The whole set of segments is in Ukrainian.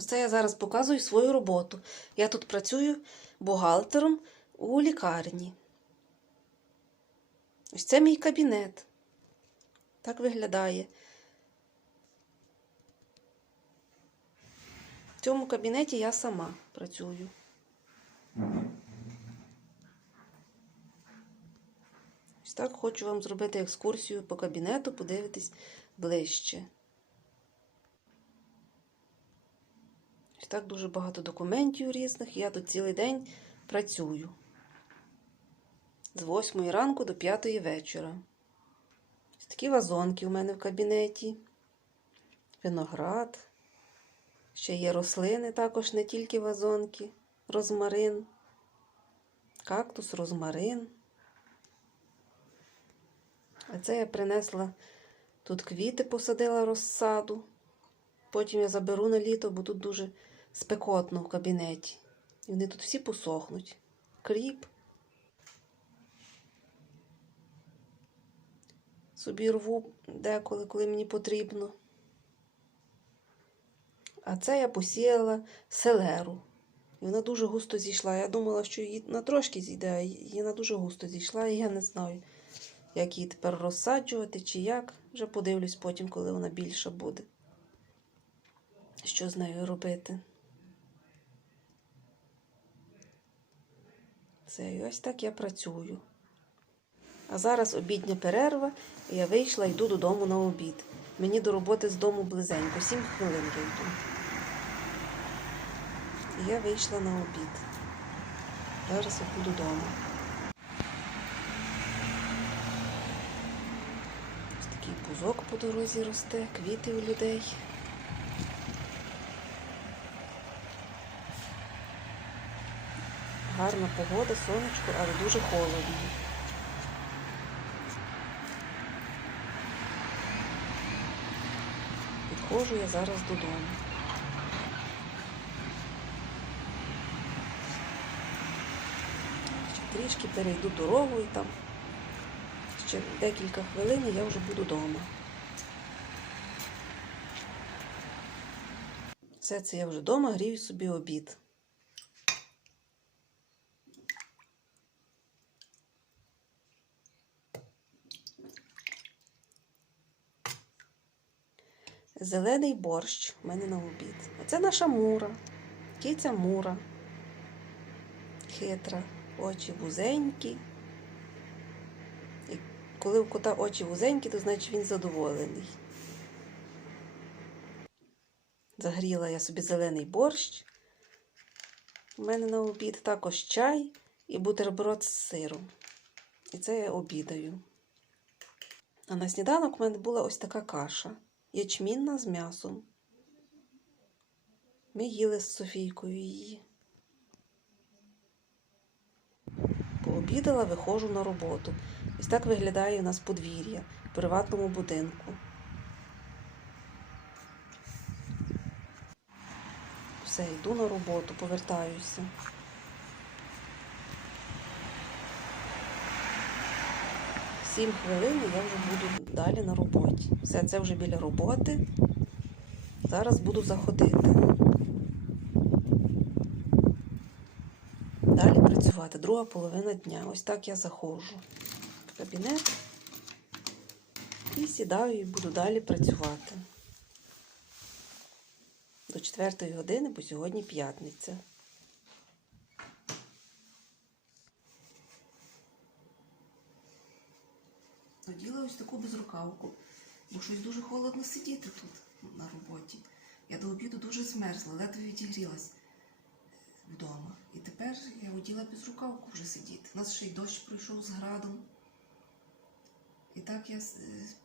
Ось це я зараз показую свою роботу. Я тут працюю бухгалтером у лікарні. Ось це мій кабінет. Так виглядає. В цьому кабінеті я сама працюю. Ось так хочу вам зробити екскурсію по кабінету, подивитись ближче. Так дуже багато документів різних. Я тут цілий день працюю. З 8 ранку до 5 вечора. Такі вазонки у мене в кабінеті. Виноград. Ще є рослини, також не тільки вазонки, розмарин, кактус, розмарин. А це я принесла тут квіти, посадила розсаду. Потім я заберу на літо, бо тут дуже спекотно в кабінеті. І вони тут всі посохнуть. Кріп. Собі рву деколи, коли мені потрібно. А це я посіяла селеру. І вона дуже густо зійшла. Я думала, що її на трошки зійде, а її вона дуже густо зійшла, і я не знаю, як її тепер розсаджувати чи як. Вже подивлюсь потім, коли вона більша буде. Що з нею робити? Це і ось так я працюю. А зараз обідня перерва, і я вийшла йду додому на обід. Мені до роботи з дому близенько, 7 хвилин я йду. І я вийшла на обід. Зараз я буду вдома. Ось такий пузок по дорозі росте, квіти у людей. Гарна погода, сонечко, але дуже холодно. Підходжу я зараз додому. Трішки перейду дорогу і там ще декілька хвилин і я вже буду вдома. Все це я вже вдома грію собі обід. Зелений борщ в мене на обід. Оце наша мура, киця мура. Хитра, очі вузенькі. І коли у кота очі вузенькі, то значить він задоволений. Загріла я собі зелений борщ. У мене на обід також чай і бутерброд з сиром. І це я обідаю. А на сніданок у мене була ось така каша ячмінна з м'ясом. Ми їли з Софійкою її. Пообідала, виходжу на роботу. Ось так виглядає у нас подвір'я в приватному будинку. Все, йду на роботу, повертаюся. Сім хвилин і я вже буду далі на роботі. Все, це вже біля роботи. Зараз буду заходити. Далі працювати. Друга половина дня. Ось так я заходжу в кабінет і сідаю і буду далі працювати. До 4 години, бо сьогодні п'ятниця. Ось таку безрукавку, бо щось дуже холодно сидіти тут на роботі. Я до обіду дуже змерзла, ледве відігрілась вдома. І тепер я оділа безрукавку вже сидіти. У нас ще й дощ пройшов з градом. І так я е,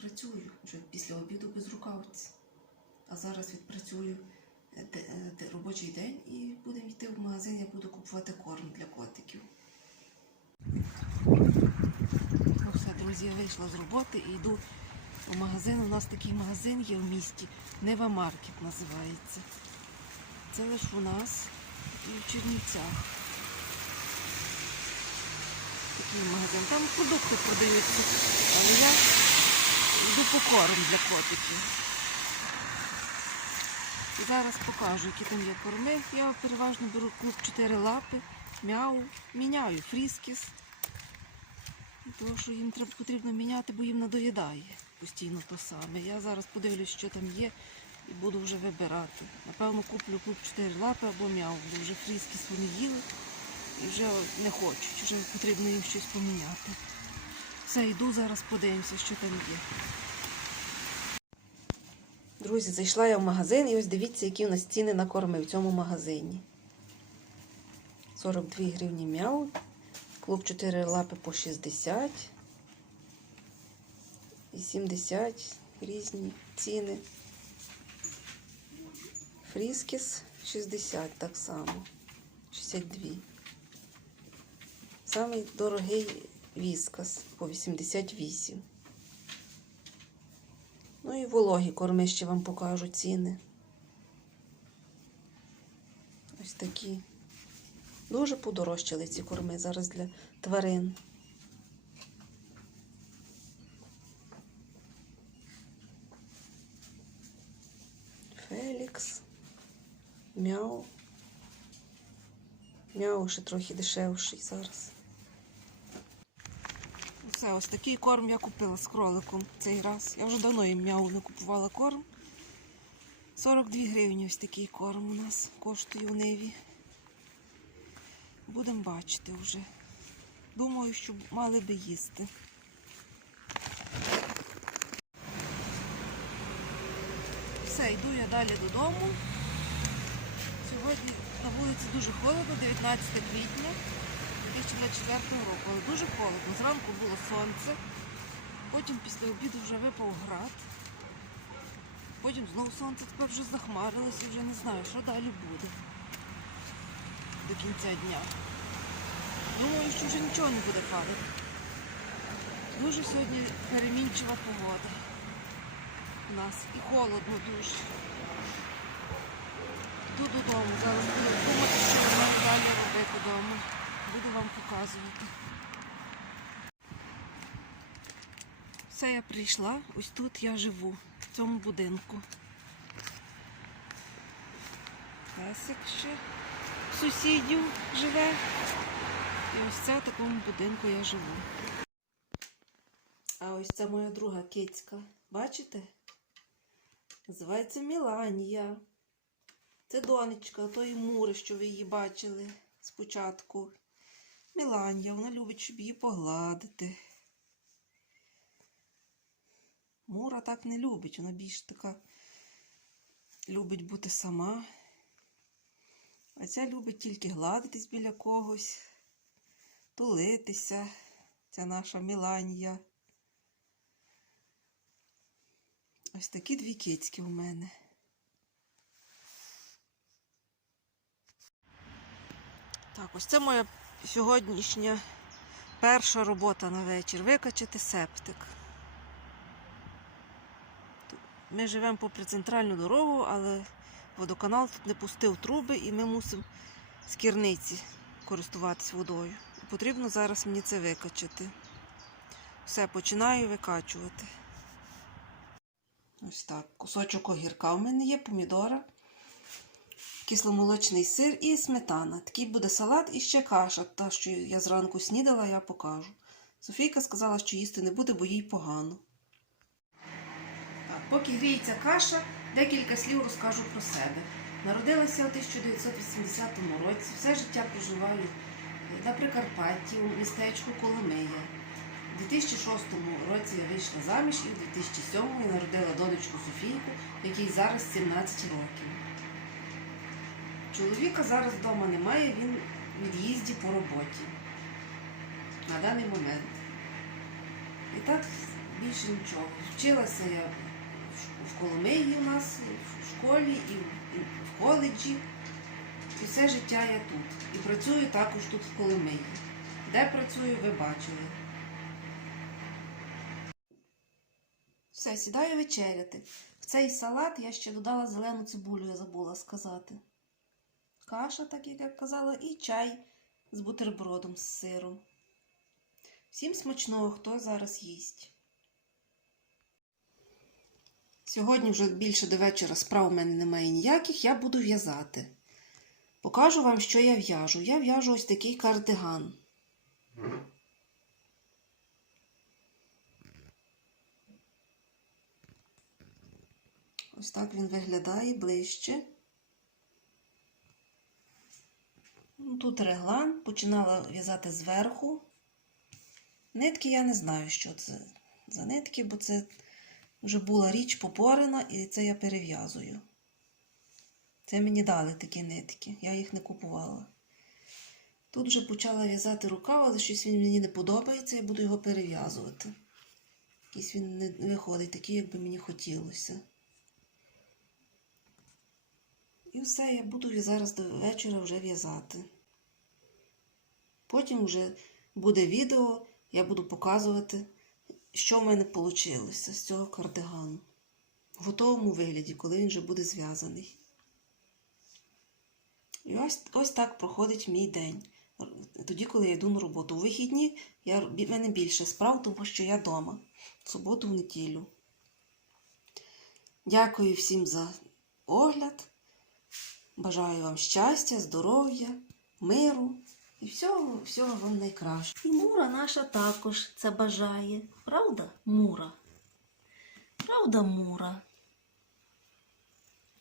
працюю вже після обіду без рукавці. А зараз відпрацюю е, е, робочий день і будемо йти в магазин, я буду купувати корм для котиків. Ну все, друзі, я вийшла з роботи і йду в магазин. У нас такий магазин є в місті. Нева Маркет називається. Це лише у нас і в Чернівцях. Такий магазин. Там продукти продаються. Але я йду по корм для котиків. І зараз покажу, які там є корми. Я переважно беру клуб 4 лапи, мяу, міняю фріскіс. Тому що їм треба потрібно міняти, бо їм надоїдає постійно то саме. Я зараз подивлюсь, що там є, і буду вже вибирати. Напевно, куплю клуб 4 лапи або мяу, бо вже фріскіс вони їли і вже не хочуть, вже потрібно їм щось поміняти. Все, йду зараз подивимося, що там є. Друзі, зайшла я в магазин і ось дивіться, які у нас ціни на корми в цьому магазині. 42 гривні мяу, клуб 4 лапи по 60 і 70 різні ціни. Фріскіс 60 так само. 62. Самий дорогий віскас по 88. Ну і вологі корми ще вам покажу ціни. Ось такі. Дуже подорожчали ці корми зараз для тварин. Фелікс. Мяу. Мяу ще трохи дешевший зараз. Все, ось такий корм я купила з кроликом цей раз. Я вже давно їм мяу не купувала корм. 42 гривні ось такий корм у нас коштує у Неві. Будемо бачити вже. Думаю, що мали би їсти. Все, йду я далі додому. Сьогодні на вулиці дуже холодно, 19 квітня 2024 року, але дуже холодно. Зранку було сонце, потім після обіду вже випав град, потім знову сонце, тепер вже захмарилося, вже не знаю, що далі буде до кінця дня. Думаю, що вже нічого не буде падати. Дуже сьогодні перемінчива погода у нас і холодно дуже. Йду додому, зараз буду думати, що я далі робити вдома. Буду вам показувати. Все, я прийшла. Ось тут я живу, в цьому будинку. Песик ще сусідів живе. І ось це в такому будинку я живу. А ось це моя друга кицька. Бачите? Називається Міланія. Це донечка тої мури, що ви її бачили спочатку. Міланія, вона любить, щоб її погладити. Мура так не любить, вона більш така любить бути сама. А ця любить тільки гладитись біля когось, тулитися. Ця наша Міланія. Ось такі дві кицьки у мене. Так, ось це моя сьогоднішня перша робота на вечір. Викачати септик. Ми живемо попри центральну дорогу, але водоканал тут не пустив труби і ми мусимо з керниці користуватись водою. Потрібно зараз мені це викачати. Все, починаю викачувати. Ось так. Кусочок огірка в мене є, помідора, кисломолочний сир і сметана. Такий буде салат і ще каша. Та, що я зранку снідала, я покажу. Софійка сказала, що їсти не буде, бо їй погано. Так, поки гріється каша, декілька слів розкажу про себе. Народилася у 1980 році, все життя проживаю на Прикарпатті у містечку Коломия. У 2006 році я вийшла заміж і у 2007 я народила донечку Софійку, якій зараз 17 років. Чоловіка зараз вдома немає, він в від'їзді по роботі на даний момент. І так більше нічого. Вчилася я в Коломиї у нас, в школі і в коледжі. І все життя я тут. І працюю також тут в Коломиї. Де працюю, ви бачили. Все, сідаю вечеряти. В цей салат я ще додала зелену цибулю, я забула сказати. Каша, так як я казала, і чай з бутербродом з сиром. Всім смачного, хто зараз їсть. Сьогодні вже більше до вечора справ у мене немає ніяких, я буду в'язати. Покажу вам, що я в'яжу. Я в'яжу ось такий кардиган. Ось так він виглядає ближче. Ну, Тут реглан, починала в'язати зверху. Нитки я не знаю, що це за нитки, бо це вже була річ попорена, і це я перев'язую. Це мені дали такі нитки, я їх не купувала. Тут вже почала в'язати рукав, але щось він мені не подобається, я буду його перев'язувати. Якийсь він не виходить такий, як би мені хотілося. І все, я буду зараз до вечора вже в'язати. Потім вже буде відео, я буду показувати, що в мене вийшло з цього кардигану. В готовому вигляді, коли він вже буде зв'язаний. І ось, ось так проходить мій день. Тоді, коли я йду на роботу. У вихідні я, в мене більше справ, тому що я вдома. В суботу, в неділю. Дякую всім за огляд. Бажаю вам щастя, здоров'я, миру і всього, всього вам найкращого. І Мура наша також це бажає. Правда, Мура? Правда, Мура?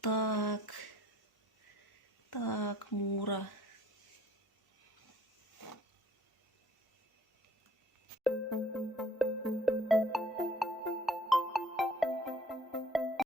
Так. Так, Мура. Thank you.